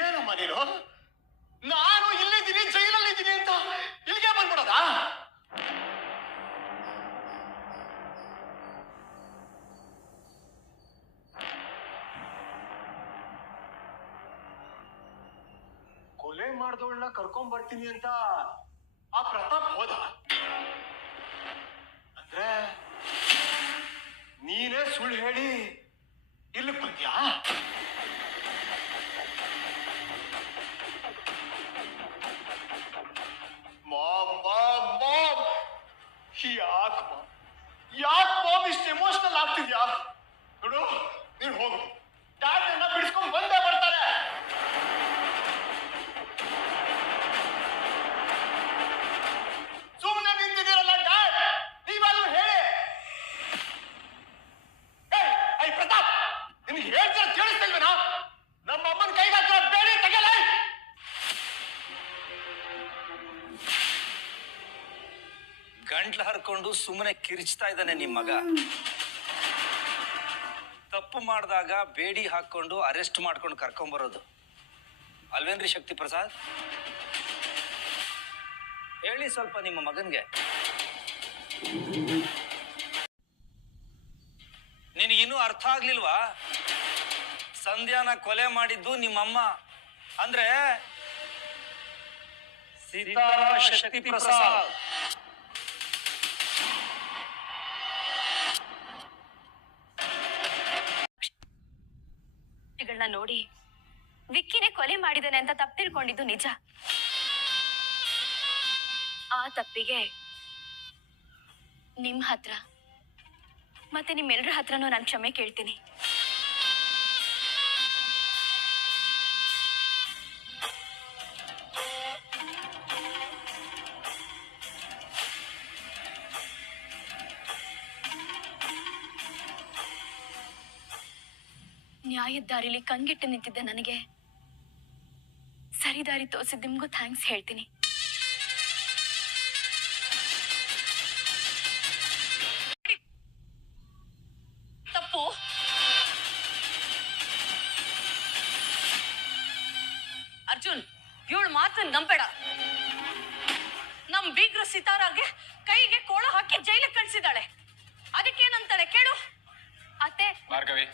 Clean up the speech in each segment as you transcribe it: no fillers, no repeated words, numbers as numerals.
ಏನಮ್ಮ ನೀನು? ನಾನು ಇಲ್ಲಿದ್ದೀನಿ, ಜೈಲಲ್ಲಿದ್ದೀನಿ ಅಂತ ಇಲ್ಲಿಗೆ ಬಂದ್ಬಿಡೋದಾ? ಕೊಲೆ ಮಾಡ್ದವಳನ್ನ ಕರ್ಕೊಂಡ್ ಬರ್ತೀನಿ ಅಂತ ಆ ಪ್ರತಾಪ್ ಹೋದ ಅಂದ್ರೆ ನೀನೇ ಸುಳ್ಳು ಹೇಳಿ ಇಲ್ಲಿ ಬಂದ್ಯಾ? ಯಾಕೆ ಮಾಮ್ ಇಷ್ಟು ಎಮೋಷನಲ್ ಆಗ್ತಿದ್ಯಾ? ನೋಡು, ನೀನ್ ಹೋಗು, ಡ್ಯಾಡ್ ನನ್ನ ಬಿಡಿಸ್ಕೊಂಡು ಬಂದೇ ಬರ್ತಾರೆ. ಸುಮ್ಮನೆ ನಿಂತಿದ್ದೀರಲ್ಲ ಡ್ಯಾಡ್, ನೀವಾದ್ರೂ ಹೇಳಿ. ಐ ಪ್ರತಾಪ್, ನಿನ್ಗೆ ಹೇಳ್ತಾರೆ ಕೇಳಿಸ್ತಿಲ್ವೇನಾ? ನಮ್ಮ ಅಮ್ಮನ ಕೈಗೆ ಹಾಕಿರೋ ಬೇಡಿ ತೆಗೆಯಲ್ಲ. ಗಂಟ್ಲು ಹರ್ಕೊಂಡು ಸುಮ್ಮನೆ ಕಿರ್ಚ್ತಾ ಇದ್ದಾನೆ ನಿಮ್ ಮಗ. ತಪ್ಪು ಮಾಡಿದಾಗ ಬೇಡಿ ಹಾಕೊಂಡು ಅರೆಸ್ಟ್ ಮಾಡ್ಕೊಂಡು ಕರ್ಕೊಂಬರೋದು ಅಲ್ವೇನ್ರಿ ಶಕ್ತಿ ಪ್ರಸಾದ್? ಹೇಳಿ ಸ್ವಲ್ಪ ನಿಮ್ಮ ಮಗನ್ಗೆ. ನಿನಗಿನ್ನೂ ಅರ್ಥ ಆಗ್ಲಿಲ್ವಾ? ಸಂಧ್ಯಾನ ಕೊಲೆ ಮಾಡಿದ್ದು ನಿಮ್ಮಮ್ಮ ಅಂದ್ರೆ ಸೀತಾರಾ ಶಕ್ತಿ ಪ್ರಸಾದ್. ನೋಡಿ ವಿಕ್ಕಿನೇ ಕೊಲೆ ಮಾಡಿದಾನೆ ಅಂತ ತಪ್ಪು ತಿಳ್ಕೊಂಡಿದ್ದು ನಿಜ. ಆ ತಪ್ಪಿಗೆ ನಿಮ್ ಹತ್ರ ಮತ್ತೆ ನಿಮ್ಮೆಲ್ಲರ ಹತ್ರನೂ ನಾನು ಕ್ಷಮೆ ಕೇಳ್ತೀನಿ. ನ್ಯಾಯದ ದಾರಿಲಿ ಕಂಗೆಟ್ಟು ನಿಂತಿದ್ದೆ ನನಗೆ ಸರಿದಾರಿ ತೋರಿಸಿದ ನಿಮ್ಗೂ ಥ್ಯಾಂಕ್ಸ್ ಹೇಳ್ತೀನಿ. ತಪ್ಪು ಅರ್ಜುನ್, ಇವಳು ಮಾತನ್ನ ನಂಬೇಡ. ನಮ್ ಬೀಗ್ರ ಸಿತಾರಾಗೆ ಕೈಗೆ ಕೋಳ ಹಾಕಿ ಜೈಲಿಗೆ ಕಳ್ಸಿದಾಳೆ. ಅದಕ್ಕೇನಂತಾಳೆ ಕೇಳು. ಅತ್ತೆ ಭಾರ್ಗವಿ,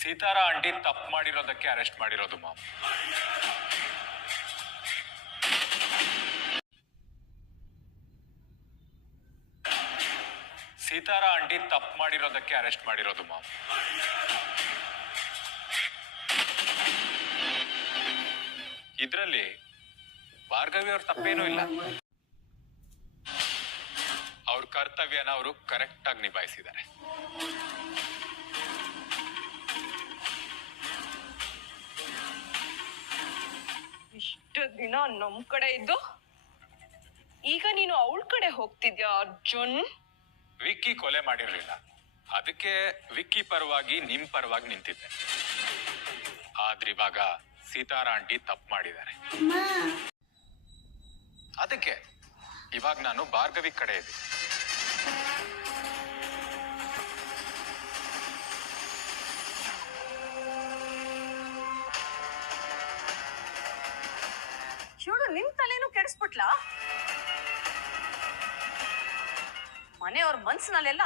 ಸೀತಾರಾ ಆಂಟಿ ತಪ್ಪು ಮಾಡಿರೋದಕ್ಕೆ ಅರೆಸ್ಟ್ ಮಾಡಿರೋದು ಮಾಮ್. ಸೀತಾರಾ ಆಂಟಿ ತಪ್ಪು ಮಾಡಿರೋದಕ್ಕೆ ಅರೆಸ್ಟ್ ಮಾಡಿರೋದು ಮಾಮ್. ಇದ್ರಲ್ಲಿ ಭಾರ್ಗವಿ ಅವ್ರ ತಪ್ಪೇನೂ ಇಲ್ಲ. ಅವ್ರ ಕರ್ತವ್ಯನ ಅವರು ಕರೆಕ್ಟ್ ಆಗಿ ನಿಭಾಯಿಸಿದ್ದಾರೆ. ಇಷ್ಟು ದಿನ ನಮ್ ಕಡೆ ಇದ್ದು ಈಗ ನೀನು ಅವಳ ಕಡೆ ಹೋಗ್ತಿದ್ಯಾ ಅರ್ಜುನ್? ವಿಕ್ಕಿ ಕೊಲೆ ಮಾಡಿರ್ಲಿಲ್ಲ, ಅದಕ್ಕೆ ವಿಕ್ಕಿ ಪರವಾಗಿ ನಿಮ್ ಪರವಾಗಿ ನಿಂತಿದ್ದೆ. ಆದ್ರೆ ಇವಾಗ ಸೀತಾರಾ ಆಂಟಿ ತಪ್ಪು ಮಾಡಿದ್ದಾರೆ, ಅದಕ್ಕೆ ಇವಾಗ ನಾನು ಭಾರ್ಗವಿ ಕಡೆ ಇದ್ದೀನಿ. ಇವಳು ನಿಮ್ ತಲೆನೂ ಕೆಡಿಸ್ಬಿಟ್ಲಾ? ಮನೆಯವ್ರ ಮನ್ಸಿನಲ್ಲೆಲ್ಲ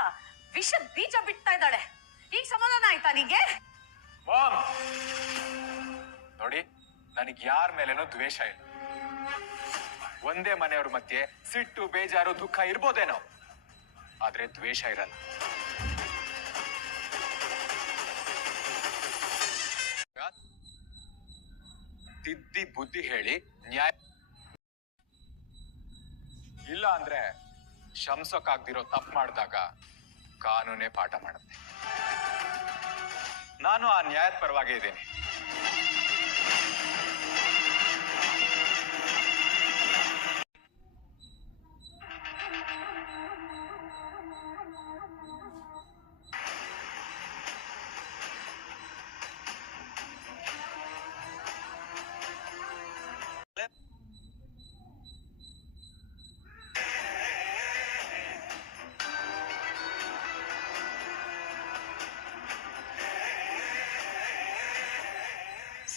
ವಿಷದ ಬೀಜ ಬಿಡ್ತಾ ಇದ್ದಾಳೆ. ಈಗ ಸಮಾಧಾನ ಆಯ್ತಾ ನಿಗೆ? ನೋಡಿ, ನನಗೆ ಯಾರ ಮೇಲೇನೋ ದ್ವೇಷ ಇಲ್ಲ. ಒಂದೇ ಮನೆಯವ್ರ ಮಧ್ಯೆ ಸಿಟ್ಟು, ಬೇಜಾರು, ದುಃಖ ಇರ್ಬೋದೇನೋ, ಆದ್ರೆ ದ್ವೇಷ ಇರಲ್ಲ. ತಿದ್ದಿ ಬುದ್ಧಿ ಹೇಳಿ ನ್ಯಾಯ ಇಲ್ಲ ಅಂದ್ರೆ ಶಂಸಕ್ಕಾಗ್ದಿರೋ ತಪ್ಪು ಮಾಡಿದಾಗ ಕಾನೂನೇ ಪಾಠ ಮಾಡುತ್ತೆ. ನಾನು ಆ ನ್ಯಾಯದ ಪರವಾಗಿ ಇದ್ದೀನಿ.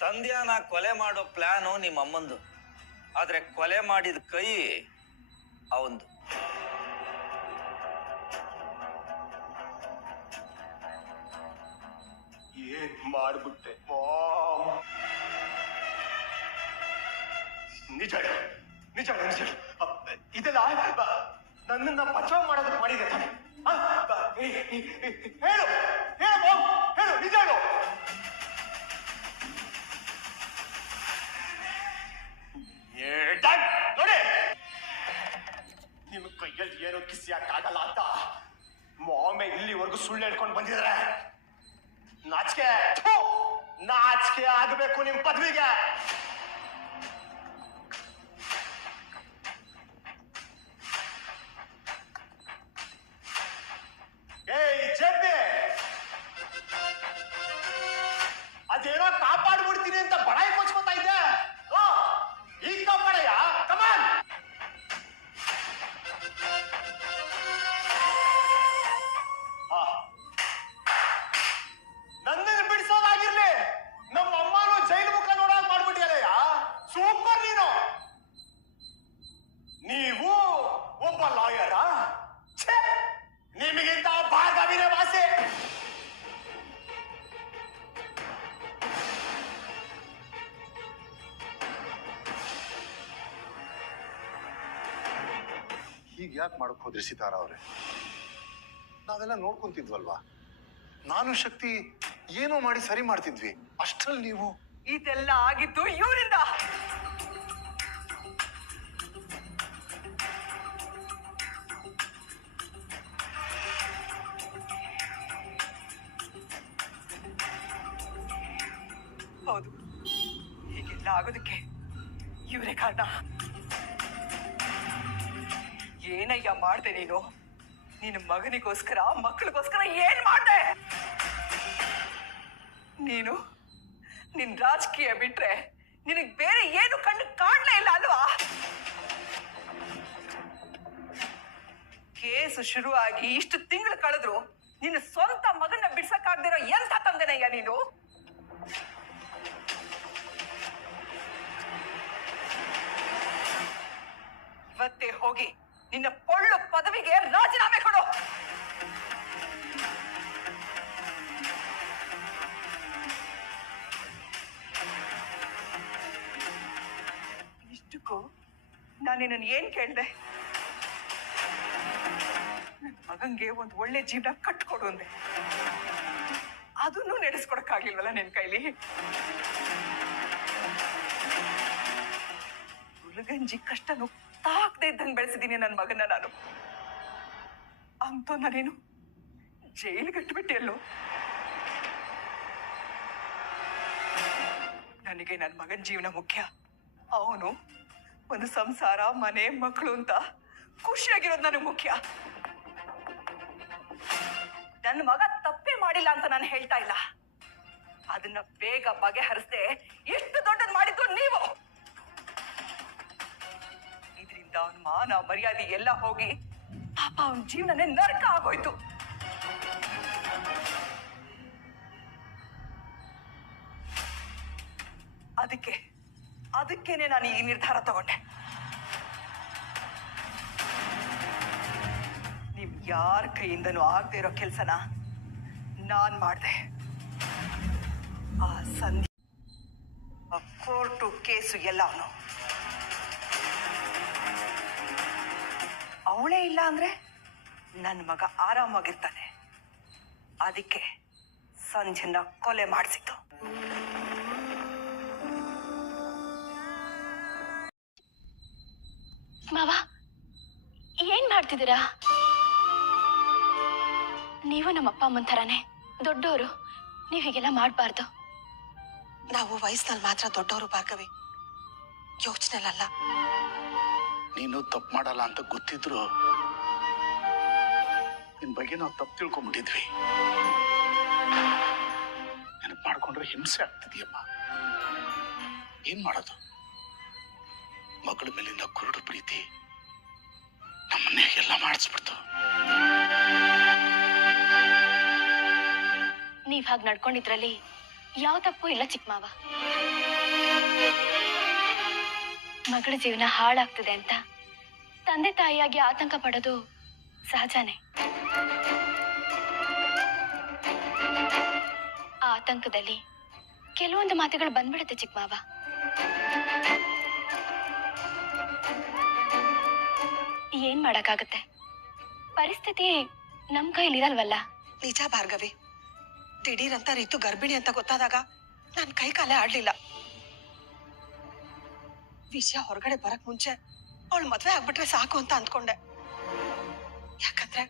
ಸಂಧ್ಯಾನ ಕೊಲೆ ಮಾಡೋ ಪ್ಲಾನು ನಿಮ್ಮ ಅಮ್ಮಂದು, ಆದ್ರೆ ಕೊಲೆ ಮಾಡಿದ ಕೈ ಅವಂದು. ಏನ್ ಮಾಡ್ಬಿಟ್ಟೆ ನಿಜ ನಿಜ ನಿಜ ಇದೆಲ್ಲ ನನ್ನನ್ನ ಬಚಾವ್ ಮಾಡೋದಕ್ಕೆ ಮಾಡಿದೆ ತಾನೆ? ಹೇಳು ಹೇಳು ಮಾಮ್, ಹೇಳು ನಿಜ ಹೇಳು. ನೋಡಿ ನಿಮ್ ಕೈಯಲ್ಲಿ ಏನೋ ಕಿಸಿ ಆಗಲ್ಲ ಅಂತ ಮಾಮೆ ಇಲ್ಲಿವರೆಗೂ ಸುಳ್ಳು ಹೇಳ್ಕೊಂಡು ಬಂದಿದ್ರೆ ನಾಚಿಕೆ ನಾಚಿಕೆ ಆಗಬೇಕು ನಿಮ್ ಪದವಿಗೆ. ಏಯ್ ಜಬ್ಬಿ, ಅದೇನೋ ಕಾಪಾಡ್ಬಿಡ್ತೀನಿ ಅಂತ ಬಡಾಯಿ ಕೊಚ್ಕೋತಾ ಇದ್ದೆ, ಈಗ ಕಾಪಾಡಯ್ಯ. ಕಮಾನ್. ನನ್ನನ್ನು ಬಿಡಿಸೋದಾಗಿರ್ಲಿ, ನಮ್ಮ ಅಮ್ಮನೂ ಜೈಲು ಮುಖ ನೋಡೋಕ್ ಮಾಡ್ಬಿಟ್ಟಿಯಲ್ಲಯ್ಯ. ಸೂಪರ್ ನೀನು. ನೀವು ಒಬ್ಬ ಲಾಯರ? ನಿಮಗಿಂತ ಭಾರ್ಗವಿನೇ ವಾಸಿ. ಹೀಗೆ ಯಾಕೆ ಮಾಡಕ್ ಹೋದ್ರಿ ಸಿತಾರ ಅವ್ರೆ? ನಾವೆಲ್ಲ ನೋಡ್ಕೊಂತಿದ್ವಲ್ವಾ? ನಾನು ಶಕ್ತಿ ಏನೋ ಮಾಡಿ ಸರಿ ಮಾಡ್ತಿದ್ವಿ, ಅಷ್ಟ್ರಲ್ಲಿ ನೀವು. ಇದೆಲ್ಲ ಆಗಿದ್ದು ಇವರಿಂದ. ಹೌದು, ಹೀಗೆಲ್ಲ ಆಗೋದಕ್ಕೆ ಇವರೇ ಕಾರಣ. ಏನಯ್ಯ ಮಾಡ್ದೆ ನೀನು? ನಿನ್ನ ಮಗನಿಗೋಸ್ಕರ, ಮಕ್ಕಳಿಗೋಸ್ಕರ ಏನ್ ಮಾಡ್ದೆ ನೀನು? ನಿನ್ ರಾಜಕೀಯ ಬಿಟ್ರೆ ನಿನಗ್ ಬೇರೆ ಏನು ಕಣ್ಣು ಕಾಣ್ಲೇ ಇಲ್ಲ ಅಲ್ವಾ? ಕೇಸು ಶುರುವಾಗಿ ಇಷ್ಟು ತಿಂಗಳು ಕಳೆದ್ರು ನಿನ್ನ ಸ್ವಂತ ಮಗನ ಬಿಡ್ಸಕ್ಕಾಗ್ದಿರೋ ಎಂಥ ತಂದೆನಯ್ಯ ನೀನು? ಇವತ್ತೇ ಹೋಗಿ ನಿನ್ನ ಪೊಳ್ಳು ಪದವಿಗೆ ರಾಜೀನಾಮೆ ಕೊಡು. ಇಷ್ಟಕ್ಕೂ ನಾನು ನಿನ್ನನ್ನು ಏನ್ ಕೇಳ್ದೆ? ನನ್ನ ಮಗಂಗೆ ಒಂದು ಒಳ್ಳೆ ಜೀವನ ಕಟ್ಕೊಡು ಅಂದೆ. ಅದನ್ನು ನಡೆಸ್ಕೊಡಕ್ಕಾಗ್ಲಿಲ್ವಲ್ಲ ನಿನ್ ಕೈಲಿ? ಹುಡುಗಂಜಿ ಕಷ್ಟನು ತಾಕದೆ ಇದ್ದಂಗೆ ಬೆಳೆಸಿದ್ದೀನಿ ನನ್ನ ಮಗನ ನಾನು. ಅಂತೂ ನಾನೇನು ಜೈಲು ಕಟ್ಬಿಟ್ಟಿಯಲ್ಲೋ? ನನಗೆ ನನ್ನ ಮಗನ ಜೀವನ ಮುಖ್ಯ. ಅವನು ಒಂದು ಸಂಸಾರ, ಮನೆ, ಮಕ್ಕಳು ಅಂತ ಖುಷಿಯಾಗಿರೋದು ನನಗೆ ಮುಖ್ಯ. ನನ್ನ ಮಗ ತಪ್ಪೇ ಮಾಡಿಲ್ಲ ಅಂತ ನಾನು ಹೇಳ್ತಾ ಇಲ್ಲ. ಅದನ್ನ ಬೇಗ ಬಗೆಹರಿಸದೆ ಎಷ್ಟು ದೊಡ್ಡದ್ ಮಾಡಿದ್ದು ನೀವು. ಇದರಿಂದ ಅವನ ಮಾನ ಮರ್ಯಾದೆ ಎಲ್ಲ ಹೋಗಿ ಪಾಪ ಅವನ ಜೀವನನೇ ನರಕ ಆಗೋಯ್ತು. ಅದಕ್ಕೇನೆ ನಾನು ಈ ನಿರ್ಧಾರ ತಗೊಂಡೆ. ನಿಮ್ ಯಾರ ಕೈಯಿಂದನೂ ಆಗದೆ ಇರೋ ಕೆಲ್ಸನ ನಾನ್ ಮಾಡ್ದೆ. ಆ ಸಂಧಿ, ಆ ಕೋರ್ಟು, ಕೇಸು ಎಲ್ಲವನು ಅವಳೇ ಇಲ್ಲ ಅಂದ್ರೆ ನನ್ನ ಮಗ ಆರಾಮಾಗಿರ್ತಾನೆ. ಅದಕ್ಕೆ ಸಂಜೆನ ಕೊಲೆ ಮಾಡಿಸಿದ್ದು. ಮಾವ, ಏನ್ ಮಾಡ್ತಿದ್ದೀರಾ? ನೀವು ನಮ್ಮಪ್ಪ ಅಮ್ಮನ ಥರಾನೇ ದೊಡ್ಡವರು. ನೀವು ಹೀಗೆಲ್ಲ ಮಾಡಬಾರ್ದು. ನಾವು ವಯಸ್ಸಿನಲ್ಲಿ ಮಾತ್ರ ದೊಡ್ಡವರು ಭಾರ್ಗವಿ, ಯೋಚನೆಲ್ಲ. ನೀನು ತಪ್ಪು ಮಾಡಲ್ಲ ಅಂತ ಗೊತ್ತಿದ್ರು ನಿನ್ ಬಗ್ಗೆ ನಾವು ತಪ್ಪು ತಿಳ್ಕೊಂಡ್ಬಿಟ್ಟಿದ್ವಿ. ನೆನಪು ಮಾಡ್ಕೊಂಡ್ರೆ ಹಿಂಸೆ ಆಗ್ತಿದೆಯಮ್ಮ. ಏನ್ ಮಾಡೋದು? ಮಗಳ ಮೇಲಿಂದ ಕುರುಡು ಪ್ರೀತಿ ನಮ್ಮನ್ನೇ ಎಲ್ಲ ಮಾಡಿಸ್ಬಿಡ್ತು. ನೀವ್ ಹಾಗೆ ನಡ್ಕೊಂಡಿದ್ರಲ್ಲಿ ಯಾವ ತಪ್ಪು ಇಲ್ಲ ಚಿಕ್ಕ ಮಾವ. ಮಗಳ ಜೀವನ ಹಾಳಾಗ್ತದೆ ಅಂತ ತಂದೆ ತಾಯಿಯಾಗಿ ಆತಂಕ ಪಡೋದು ಸಹಜನೇ. ಆ ಆತಂಕದಲ್ಲಿ ಕೆಲವೊಂದು ಮಾತುಗಳು ಬಂದ್ಬಿಡುತ್ತೆ ಚಿಕ್ಕ ಮಾವ. ಏನ್ ಮಾಡಕ್ಕಾಗತ್ತೆ, ಪರಿಸ್ಥಿತಿ ನಮ್ ಕೈಲಿರಲ್ವಲ್ಲ. ನಿಜ ಭಾರ್ಗವಿ, ದಿಢೀರಂತ ರಿತು ಗರ್ಭಿಣಿ ಅಂತ ಗೊತ್ತಾದಾಗ ನನ್ ಕೈ ಕಾಲೇ ಆಡ್ಲಿಲ್ಲ. ವಿಷಯ ಹೊರಗಡೆ ಬರಕ್ ಮುಂಚೆ ಅವಳು ಮದ್ವೆ ಆಗ್ಬಿಟ್ರೆ ಸಾಕು ಅಂತ ಅಂದ್ಕೊಂಡೆ. ಯಾಕಂದ್ರೆ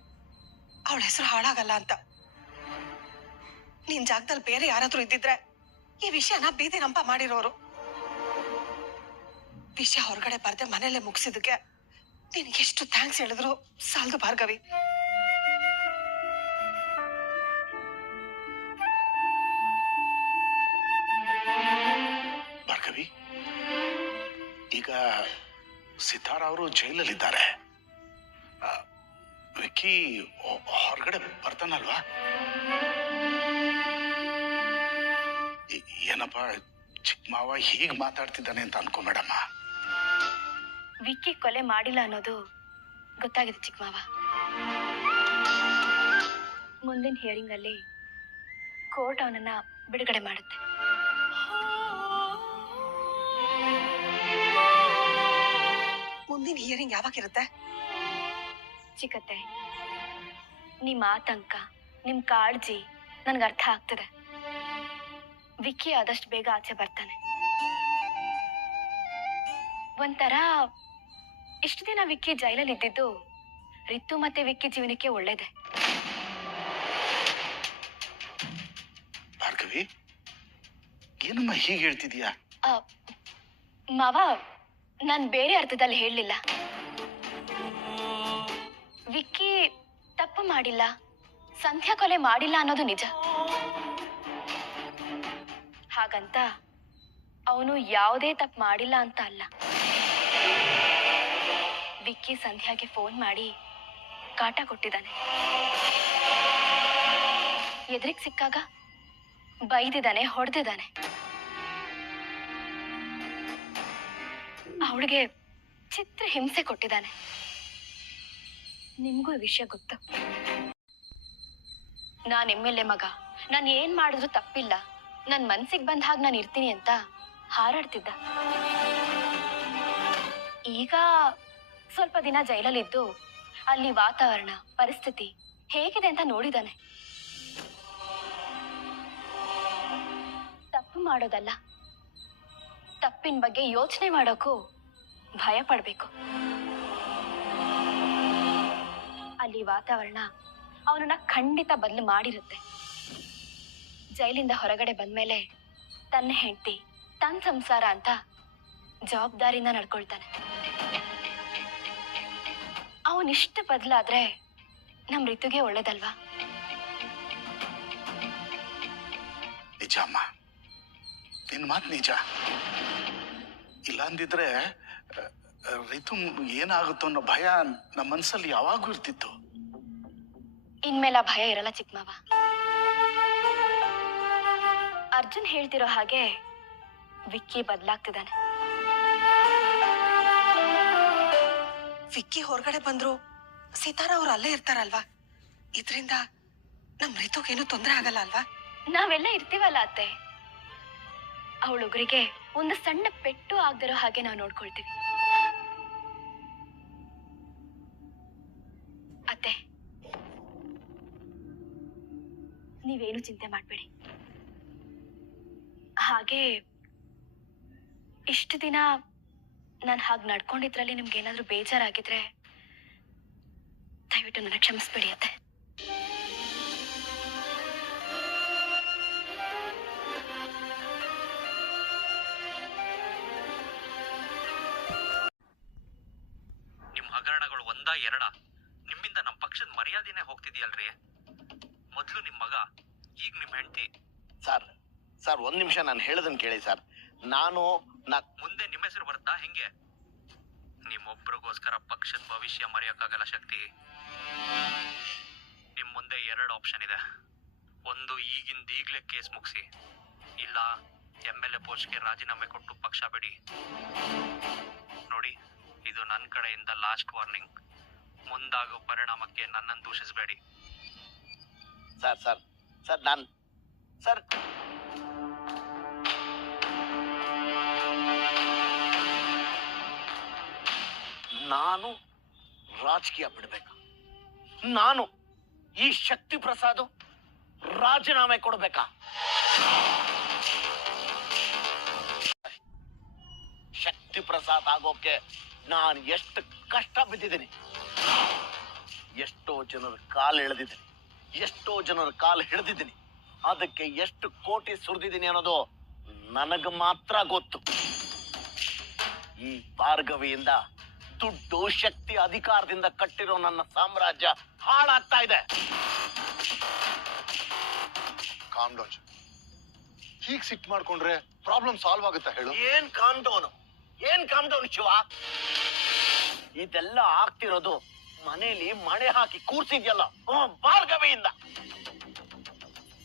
ಅವಳ ಹೆಸರು ಹಾಳಾಗಲ್ಲ ಅಂತ. ನಿನ್ ಜಾಗದಲ್ಲಿ ಬೇರೆ ಯಾರಾದ್ರೂ ಇದ್ದಿದ್ರೆ ಈ ವಿಷಯನ ಬೀದಿ ರಂಪ ಮಾಡಿರೋರು. ವಿಷಯ ಹೊರಗಡೆ ಬರ್ದೆ ಮನೇಲೆ ಮುಗಿಸಿದಕ್ಕೆ ನಿನ್ಗೆ ಎಷ್ಟು ಥ್ಯಾಂಕ್ಸ್ ಹೇಳಿದ್ರು ಸಾಲದು ಭಾರ್ಗವಿ. ಭಾರ್ಗವಿ, ಈಗ ಸಿತಾರ ಅವರು ಜೈಲಲ್ಲಿದ್ದಾರೆ. ವಿಕ್ಕಿ ಹೊರಗಡೆ ಬರ್ತಾನಲ್ವಾ? ಏನಪ್ಪ ಚಿಕ್ಕ ಮಾವ ಹೀಗ್ ಮಾತಾಡ್ತಿದ್ದಾನೆ ಅಂತ ಅನ್ಕೊಂಬೇಡಮ್ಮ. ವಿಕ್ಕಿ ಕೊಲೆ ಮಾಡಿಲ್ಲ ಅನ್ನೋದು ಗೊತ್ತಾಗಿದೆ ಚಿಕ್ಕ ಮಾವ. ಮುಂದಿನ ಹಿಯರಿಂಗ್ ಅಲ್ಲಿ ಕೋರ್ಟ್ ಅವನನ್ನ ಬಿಡುಗಡೆ ಮಾಡುತ್ತೆ. ಮುಂದಿನ ಹಿಯರಿಂಗ್ ಯಾವಾಗಿರುತ್ತೆ? ಚಿಕ್ಕತ್ತೆ, ನಿಮ್ಮ ಆತಂಕ, ನಿಮ್ ಕಾಳಜಿ ನನ್ಗೆ ಅರ್ಥ ಆಗ್ತದೆ. ವಿಕ್ಕಿ ಆದಷ್ಟು ಬೇಗ ಆಚೆ ಬರ್ತಾನೆ. ಒಂಥರ ಇಷ್ಟು ದಿನ ವಿಕ್ಕಿ ಜೈಲಲ್ಲಿ ಇದ್ದಿದ್ದು ರಿತು ಮತ್ತೆ ವಿಕ್ಕಿ ಜೀವನಕ್ಕೆ ಒಳ್ಳೇದೆ. ಭಾರ್ಗವಿ, ಏನಮ್ಮ ಹೀಗೆ ಹೇಳ್ತಿದೀಯಾ? ಮಾವ, ನಾನ್ ಬೇರೆ ಅರ್ಥದಲ್ಲಿ ಹೇಳಲಿಲ್ಲ. ವಿಕ್ಕಿ ತಪ್ಪು ಮಾಡಿಲ್ಲ, ಸಂಧ್ಯಾ ಕೊಲೆ ಮಾಡಿಲ್ಲ ಅನ್ನೋದು ನಿಜ. ಹಾಗಂತ ಅವನು ಯಾವುದೇ ತಪ್ಪು ಮಾಡಿಲ್ಲ ಅಂತ ಅಲ್ಲ. ವಿಕ್ಕಿ ಸಂಧ್ಯಾಗೆ ಫೋನ್ ಮಾಡಿ ಕಾಟ ಕೊಟ್ಟಿದ್ದಾನೆ. ಎದುರಿಗೆ ಸಿಕ್ಕಾಗ ಬೈದಿದ್ದಾನೆ, ಹೊಡೆದಿದ್ದಾನೆ. ಅವಳಿಗೆ ಚಿತ್ರ ಹಿಂಸೆ ಕೊಟ್ಟಿದ್ದಾನೆ. ನಿಮ್ಗೂ ಈ ವಿಷಯ ಗೊತ್ತು. ನಾನ್ ಎಮ್ಮೆಲ್ಲೆ ಮಗ, ನಾನು ಏನ್ ಮಾಡಿದ್ರು ತಪ್ಪಿಲ್ಲ, ನನ್ ಮನ್ಸಿಗೆ ಬಂದ ಹಾಗೆ ನಾನು ಇರ್ತೀನಿ ಅಂತ ಹಾರಾಡ್ತಿದ್ದ. ಈಗ ಸ್ವಲ್ಪ ದಿನ ಜೈಲಲ್ಲಿದ್ದು ಅಲ್ಲಿ ವಾತಾವರಣ, ಪರಿಸ್ಥಿತಿ ಹೇಗಿದೆ ಅಂತ ನೋಡಿದಾನೆ. ತಪ್ಪು ಮಾಡೋದಲ್ಲ, ತಪ್ಪಿನ ಬಗ್ಗೆ ಯೋಚನೆ ಮಾಡೋಕ್ಕೂ ಭಯ ಪಡ್ಬೇಕು. ಅಲ್ಲಿ ವಾತಾವರಣ ಅವನನ್ನ ಖಂಡಿತ ಬದಲು ಮಾಡಿರುತ್ತೆ. ಜೈಲಿಂದ ಹೊರಗಡೆ ಬಂದ್ಮೇಲೆ ತನ್ನ ಹೆಂಡತಿ, ತನ್ನ ಸಂಸಾರ ಅಂತ ಜವಾಬ್ದಾರಿಯಿಂದ ನಡ್ಕೊಳ್ತಾನೆ. ಅವನಿಷ್ಟು ಬದಲಾದ್ರೆ ನಮ್ ರಿತುಗೆ ಒಳ್ಳೇದಲ್ವಾ? ನಿಜ ಅಮ್ಮ, ನಿನ್ ಮಾತು ನಿಜ. ಇಲ್ಲ ಅಂದಿದ್ರೆ ರಿತು ಏನಾಗುತ್ತೋ ಅನ್ನೋ ಭಯ ನಮ್ಮ ಮನ್ಸಲ್ಲಿ ಯಾವಾಗೂ ಇರ್ತಿತ್ತು. ಇನ್ಮೇಲೆ ಭಯ ಇರಲ್ಲ ಚಿಕ್ಕ ಮಾವ. ಅರ್ಜುನ್ ಹೇಳ್ತಿರೋ ಹಾಗೆ ವಿಕ್ಕಿ ಬದಲಾಗ್ತಿದ್ದಾನೆ. ವಿಕ್ಕಿ ಹೊರಗಡೆ ಬಂದ್ರು ಸೀತಾರ ಅವ್ರು ಅಲ್ಲೇ ಇರ್ತಾರಲ್ವಾ? ಇದ್ರಿಂದ ನಮ್ ರಿತುಗೇನು ತೊಂದರೆ ಆಗಲ್ಲ ಅಲ್ವಾ? ನಾವೆಲ್ಲ ಇರ್ತೀವಲ್ಲ ಅತ್ತೆ. ಅವಳುಗ್ರಿಗೆ ಒಂದು ಸಣ್ಣ ಪೆಟ್ಟು ಆಗದಿರೋ ಹಾಗೆ ನಾವು ನೋಡ್ಕೊಳ್ತೀವಿ. ಅತ್ತೆ, ನೀವೇನು ಚಿಂತೆ ಮಾಡ್ಬೇಡಿ. ಹಾಗೆ ಇಷ್ಟು ದಿನ ನಾನು ಹಾಗೆ ನಡ್ಕೊಂಡಿದ್ರಲ್ಲಿ ನಿಮ್ಗೆ ಏನಾದ್ರೂ ಬೇಜಾರಾಗಿದ್ರೆ ದಯವಿಟ್ಟು ನನ್ನ ಕ್ಷಮಿಸ್ಬೇಡಿ ಅತ್ತೆ. ನಿಮ್ ಹಗರಣಗಳು ಒಂದಾ ಎರಡ? ನಿಮ್ಮಿಂದ ನಮ್ಮ ಪಕ್ಷದ ಮರ್ಯಾದೆನೇ ಹೋಗ್ತಿದೆಯಲ್ರಿ. ಮೊದ್ಲು ನಿಮ್ ಮಗ, ಈಗ ನಿಮ್ ಹೆಂಡತಿ. ಸರ್ ಒಂದ್ ನಿಮಿಷ ನಾನು ಹೇಳೋದನ್ನ ಕೇಳಿ ಸರ್. ಮುಂದೆ ನಿಮ್ಮ ಹೆಸರು ಬರುತ್ತಾ ಹೆಂಗೆ? ನಿಮ್ಮೊಬ್ರಿಗೋಸ್ಕರ ಪಕ್ಷದ ಭವಿಷ್ಯ ಮರೆಯಕ್ಕಾಗಲ್ಲ ಶಕ್ತಿ. ನಿಮ್ ಮುಂದೆ 2 ಆಪ್ಷನ್ ಇದೆ. ಒಂದು ಈಗಿಂದ ಈಗ್ಲೇ ಕೇಸ್ ಮುಗಿಸಿ, ಇಲ್ಲ MLA ಪೋಸ್ಟ್ಗೆ ರಾಜೀನಾಮೆ ಕೊಟ್ಟು ಪಕ್ಷ ಬಿಡಿ. ನೋಡಿ, ಇದು ನನ್ನ ಕಡೆಯಿಂದ ಲಾಸ್ಟ್ ವಾರ್ನಿಂಗ್. ಮುಂದಾಗೋ ಪರಿಣಾಮಕ್ಕೆ ನನ್ನನ್ನು ದೂಷಿಸಬೇಡಿ. ನಾನು ರಾಜಕೀಯ ಬಿಡ್ಬೇಕಾ? ನಾನು ಈ ಶಕ್ತಿ ಪ್ರಸಾದ್ ರಾಜೀನಾಮೆ ಕೊಡ್ಬೇಕಾ? ಶಕ್ತಿ ಪ್ರಸಾದ್ ಆಗೋಕೆ ನಾನು ಎಷ್ಟು ಕಷ್ಟ ಬಿದ್ದಿದ್ದೀನಿ, ಎಷ್ಟೋ ಜನರ ಕಾಲು ಎಳೆದಿದ್ದೀನಿ, ಎಷ್ಟೋ ಜನರ ಕಾಲು ಹಿಡಿದಿದ್ದೀನಿ, ಅದಕ್ಕೆ ಎಷ್ಟು ಕೋಟಿ ಸುರಿದಿದ್ದೀನಿ ಅನ್ನೋದು ನನಗೆ ಮಾತ್ರ ಗೊತ್ತು. ಈ ಭಾರ್ಗವಿಯಿಂದ ದುಡ್ಡು, ಶಕ್ತಿ, ಅಧಿಕಾರದಿಂದ ಕಟ್ಟಿರೋ ನನ್ನ ಸಾಮ್ರಾಜ್ಯ ಹಾಳಾಗ್ತಾ ಇದೆ. Calm down. ಹೀಗ್ ಸಿಟ್ ಮಾಡ್ಕೊಂಡ್ರೆ ಪ್ರಾಬ್ಲಮ್ ಸಾಲ್ವ್ ಆಗುತ್ತಾ ಹೇಳು? ಏನ್ ಕಾಮ್ ಡೌನ್ ಶಿವ? ಇದೆಲ್ಲ ಆಗ್ತಿರೋದು ಮನೇಲಿ ಮಣೆ ಹಾಕಿ ಕೂರ್ಸಿದ್ಯಲ್ಲ ಭಾರ್ಗವಿಯಿಂದ.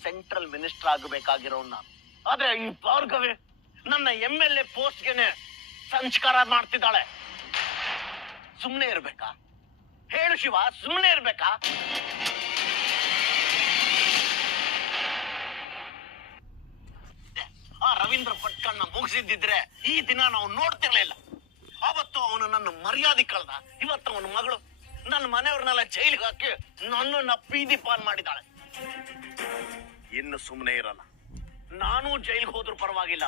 ಸೆಂಟ್ರಲ್ ಮಿನಿಸ್ಟರ್ ಆಗಬೇಕಾಗಿರೋ ನಾನು, ಆದ್ರೆ ಈ ಭಾರ್ಗವಿ ನನ್ನ MLA ಪೋಸ್ಟ್ಗೆನೆ ಸಂಸ್ಕಾರ ಮಾಡ್ತಿದ್ದಾಳೆ. ಸುಮ್ನೆ ಇರ್ಬೇಕಾ? ಹೇಳು ಶಿವ, ಸುಮ್ನೆ ಇರ್ಬೇಕಾ? ಆ ರವೀಂದ್ರ ಭಟ್ಕಳ್ನ ಮುಗಿಸಿದ್ದಿದ್ರೆ ಈ ದಿನ ನಾವು ನೋಡ್ತಿರ್ಲಿಲ್ಲ. ಅವತ್ತು ಅವನು ನನ್ನ ಮರ್ಯಾದೆ ಕಳ್ದ. ಇವತ್ತು ಅವನ ಮಗಳು ನನ್ನ ಮನೆಯವ್ರನ್ನೆಲ್ಲ ಜೈಲಿಗೆ ಹಾಕಿ ನನ್ನನ್ನ ಬೀದಿ ಪಾಲ್ ಮಾಡಿದಾಳೆ. ಇನ್ನು ಸುಮ್ಮನೆ ಇರಲ್ಲ. ನಾನು ಜೈಲಿಗೆ ಹೋದ್ರೂ ಪರವಾಗಿಲ್ಲ,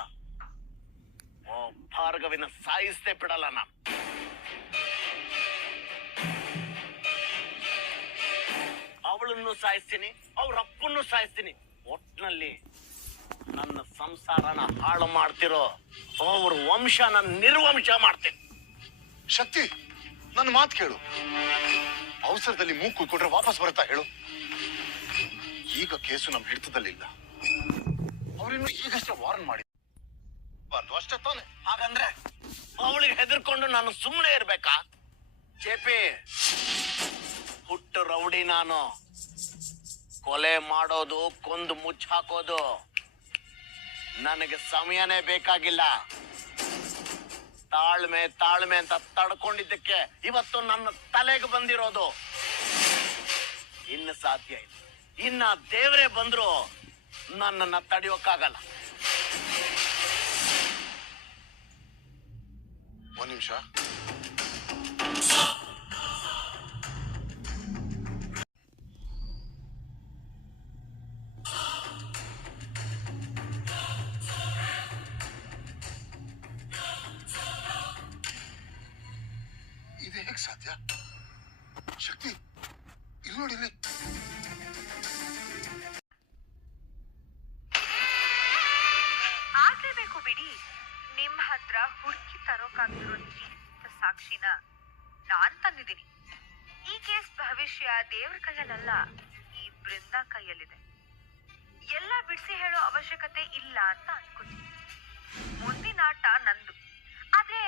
ಭಾರ್ಗವಿನ ಸಾಯಿಸದೆ ಬಿಡಲ್ಲ ನಾನು. ಅವಳನ್ನು ಸಾಯಿಸ್ತೀನಿ, ಅವ್ರ ಅಪ್ಪನ್ನು ಸಾಯಿಸ್ತೀನಿ. ಒಟ್ನಲ್ಲಿ ನನ್ನ ಸಂಸಾರನ ಹಾಳು ಮಾಡ್ತಿರೋ ಅವ್ರ ವಂಶನ ನಿರ್ವಂಶ ಮಾಡ್ತೀನಿ. ಶಕ್ತಿ, ನನ್ನ ಮಾತು ಕೇಳು. ಅವಸರದಲ್ಲಿ ಮೂಗು ಕೂತ್ಕೊಂಡ್ರೆ ವಾಪಸ್ ಬರುತ್ತಾ ಹೇಳು? ಈಗ ಕೇಸು ನಮ್ಮ ಹಿಡಿತದಲ್ಲಿಲ್ಲ. ಅವರಿನ್ನು ಈಗಷ್ಟೇ ವಾರ್ನ್ ಮಾಡಿ ಅಷ್ಟೇ ತಾನೆ. ಹಾಗಂದ್ರೆ ಅವಳಿಗೆ ಹೆದರ್ಕೊಂಡು ನಾನು ಸುಮ್ಮನೆ ಇರ್ಬೇಕಾ? ಜೆಪಿ, ಹುಟ್ಟು ರೌಡಿ ನಾನು. ಕೊಲೆ ಮಾಡೋದು, ಕೊಂದು ಮುಚ್ಚ ಹಾಕೋದು ನನಗೆ ಸಮಯನೇ ಬೇಕಾಗಿಲ್ಲ. ತಾಳ್ಮೆ ಅಂತ ತಡ್ಕೊಂಡಿದ್ದಕ್ಕೆ ಇವತ್ತು ನನ್ನ ತಲೆಗೆ ಬಂದಿರೋದು. ಇನ್ನು ಸಾಧ್ಯ ಇಲ್ಲ. ಇನ್ನ ದೇವರೇ ಬಂದ್ರು ನನ್ನನ್ನ ತಡೆಯೋಕ್ಕಾಗಲ್ಲ. ಒಂದ್ ನಿಮಿಷ. ಇದು ಹೇಗ್ ಸಾಧ್ಯ? ಶಕ್ತಿ, ಇಲ್ಲಿ ನೋಡಿ, ಇಲ್ಲಿ. ಆಗ್ಲೇಬೇಕು ಬಿಡಿ. ನಿಮ್ ಹತ್ರ ಹುಡುಕಿ ತರೋಕಾಗ್ತಿರೋ ಜೀವಿತ ಸಾಕ್ಷಿನ ನಾನ್ ತಂದಿದ್ದೀನಿ. ಈ ಕೇಸ್ ಭವಿಷ್ಯ ದೇವ್ರ ಕೈಯಲ್ಲಲ್ಲ, ಈ ಬೃಂದ ಕೈಯಲ್ಲಿದೆ. ಎಲ್ಲ ಬಿಡಿಸಿ ಹೇಳೋ ಅವಶ್ಯಕತೆ ಇಲ್ಲ ಅಂತ ಅನ್ಕೋತೀನಿ. ಮುಂದಿನ ಆಟ ನಂದು. ಆದ್ರೆ